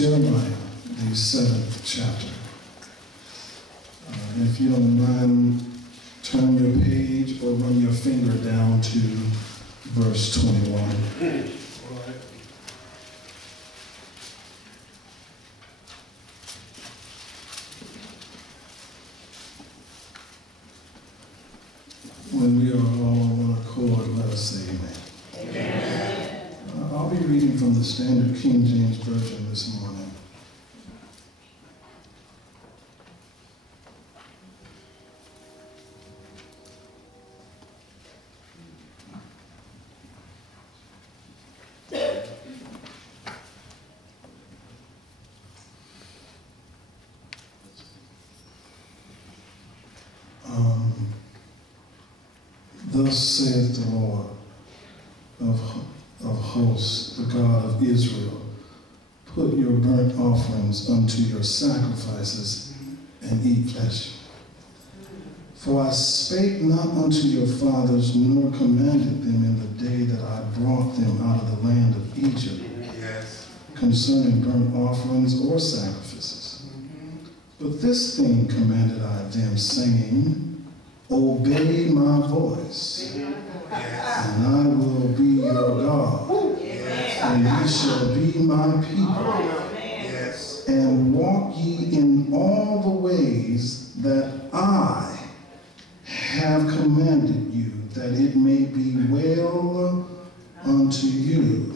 Jeremiah, the 7th chapter. If you don't mind, turn your page or run your finger down to verse 21. When we are all on one accord, let us say amen. Amen. I'll be reading from the Standard King James Version this morning. Thus saith the Lord of hosts, the God of Israel, put your burnt offerings unto your sacrifices, and eat flesh. For I spake not unto your fathers, nor commanded them in the day that I brought them out of the land of Egypt, concerning burnt offerings or sacrifices. But this thing commanded I them, saying, obey my voice, and I will be your God, and ye shall be my people, and walk ye in all the ways that I have commanded you, that it may be well unto you.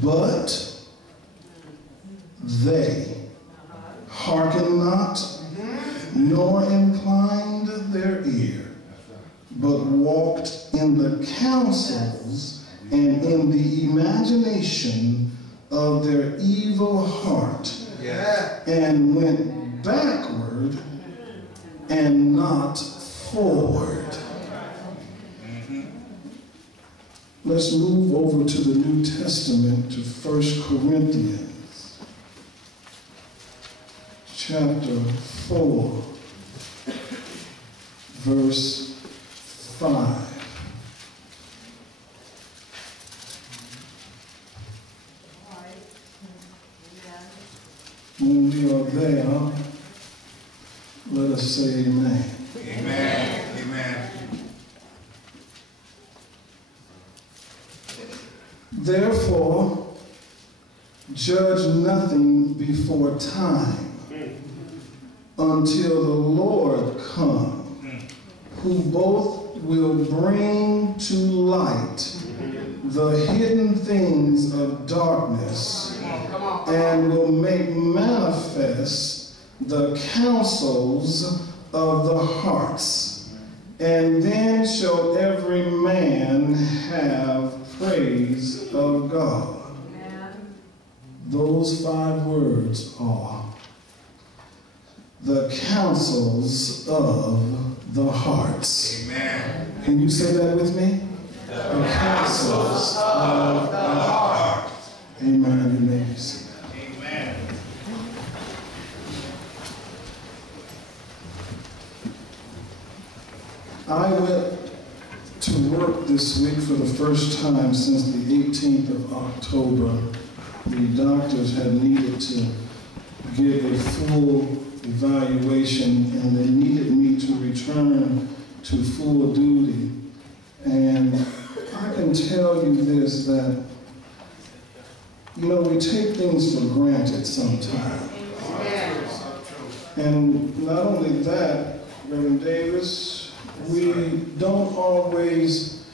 But they hearken not, nor inclined their ear, but walked in the counsels and in the imagination of their evil heart, and went backward and not forward. Let's move over to the New Testament, to 1 Corinthians chapter 4, verse 5. When we are there, let us say amen. Amen. Amen. Therefore, judge nothing before time, until the Lord come, who both will bring to light the hidden things of darkness, and will make manifest the counsels of the hearts. And then shall every man have praise of God. Amen. Those 5 words are the counsels of the hearts. Amen. Can you say that with me? The counsels of the heart. Amen. You may be seated. Amen. I went to work this week for the first time since the 18th of October. The doctors had needed to give a full evaluation, and they needed me to return to full duty. And I can tell you this, that, you know, we take things for granted sometimes. And not only that, Reverend Davis, we don't always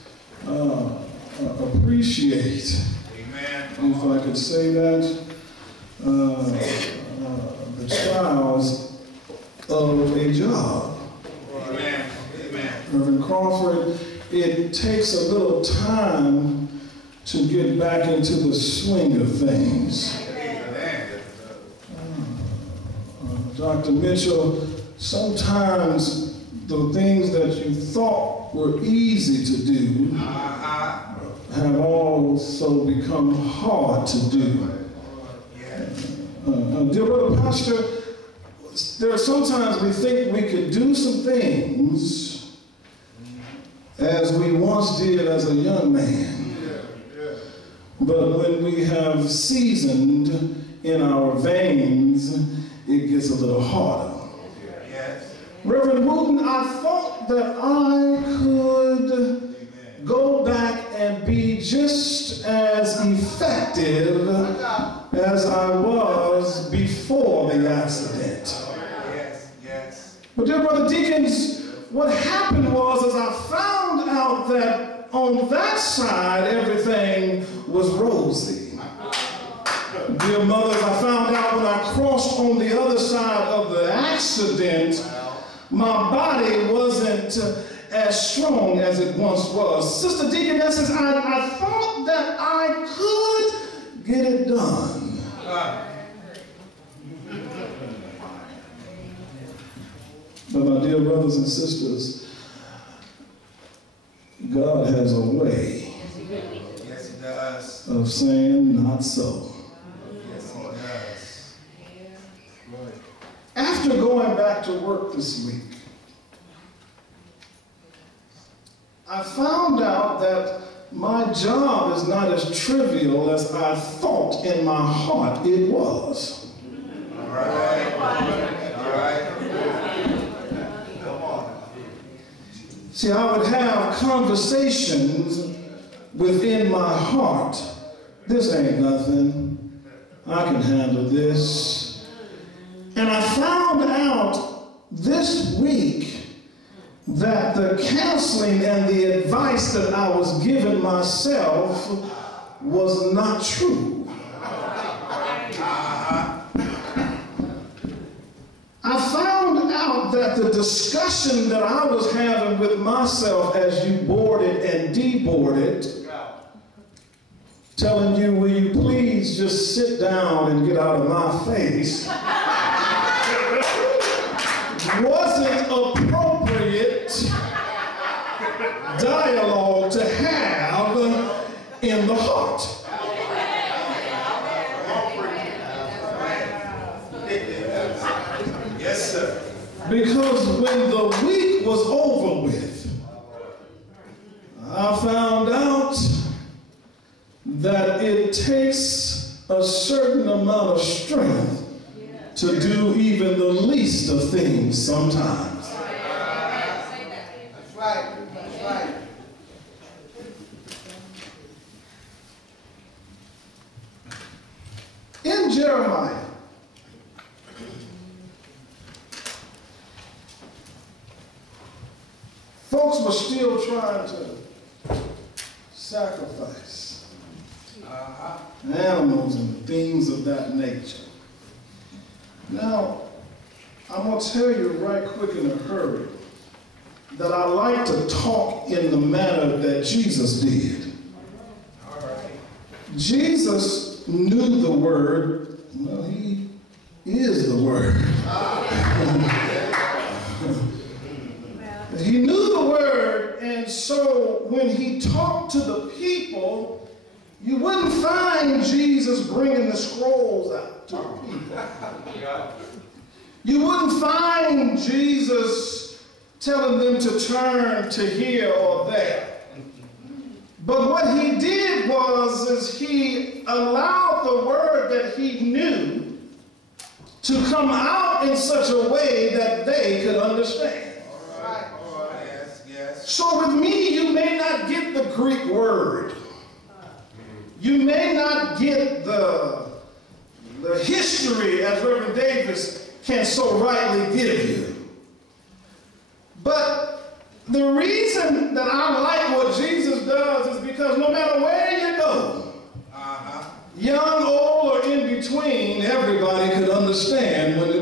appreciate, if I could say that, the trials of a job. Amen. Amen. Reverend Crawford, it takes a little time to get back into the swing of things. Dr. Mitchell, sometimes the things that you thought were easy to do have also become hard to do. Dear Brother Pastor, there are sometimes we think we could do some things as we once did as a young man. But when we have seasoned in our veins, it gets a little harder. Reverend Wooten, I thought that I could go back and be just as effective as I was before the accident. But dear Brother Deacons, what happened was, as I found out that on that side everything was rosy. Dear mothers, I found out when I crossed on the other side of the accident, my body wasn't as strong as it once was. Sister Deaconesses, I thought that I could get it done. But my dear brothers and sisters, God has a way of saying not so. After going back to work this week, I found out that my job is not as trivial as I thought in my heart it was. All right. All right. Come on. See, I would have conversations within my heart. This ain't nothing. I can handle this. And I found out this week that the counseling and the advice that I was giving myself was not true. I found out that the discussion that I was having with myself as you boarded and deboarded telling you, will you please just sit down and get out of my face, wasn't appropriate dialogue to have in the heart. Yes, sir. Because when the week was over with, I found out that it takes a certain amount of strength to do even the least of things sometimes. That's right. That's right. In Jeremiah, folks were still trying to sacrifice animals and things of that nature. Now, I'm going to tell you right quick in a hurry that I like to talk in the manner that Jesus did. All right. Jesus knew the word. Well, he is the word. He knew the word, and so when he talked to the people, you wouldn't find Jesus bringing the scrolls out to the people. You wouldn't find Jesus telling them to turn to here or there. But what he did is he allowed the word that he knew to come out in such a way that they could understand. So with me, you may not get the Greek word. You may not get the history, as Reverend Davis can so rightly give you. But the reason that I like what Jesus does is because no matter where you go, young, old, or in between, everybody could understand when it